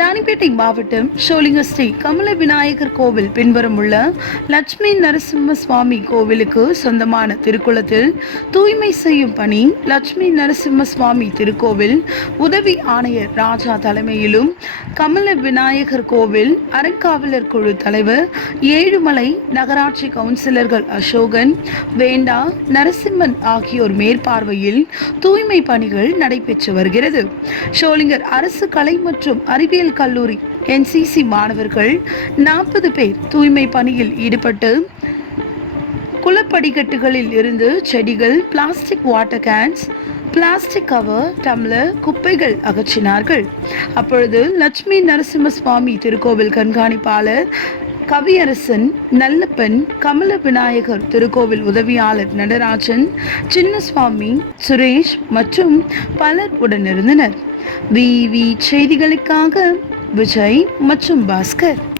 ராணிப்பேட்டை மாவட்டம் ஷோலிங்க ஸ்ரீ கமல விநாயகர் கோவில் பின்வரும் உள்ள லட்சுமி நரசிம்ம சுவாமி கோவிலுக்கு சொந்தமான திருக்குளத்தில் தூய்மை செய்யும் பணி லட்சுமி நரசிம்ம சுவாமி திருக்கோவில் உதவி ஆணையர் ராஜா தலைமையிலும் கமல விநாயகர் கோவில் அறங்காவலர் குழு தலைவர் ஏழுமலை நகராட்சி கவுன்சிலர்கள் அசோகன் வேண்டா நரசிம்மன் ஆகியோர் மேற்பார்வையில் தூய்மை பணிகள் நடைபெற்று வருகிறது. ஷோலிங்கர் அரசு கலை மற்றும் அறிவியல் கல்லூரி என்சிசி மாணவர்கள் நாற்பது பேர் தூய்மை பணியில் ஈடுபட்டு குளப்படிக்கட்டுகளில் இருந்து செடிகள் plastic water cans plastic cover tumbler குப்பைகள் அகற்றினார்கள். அப்பொழுது லட்சுமி நரசிம்ம சுவாமி திருக்கோவில் கண்காணிப்பாளர் கவியரசன் நல்லப்பன் கமல விநாயகர் திருக்கோவில் உதவியாளர் நடராஜன் சின்னசுவாமி சுரேஷ் மற்றும் பலர் உடனிருந்தனர். வி. செய்திகளுக்காக விஜய் மற்றும் பாஸ்கர்.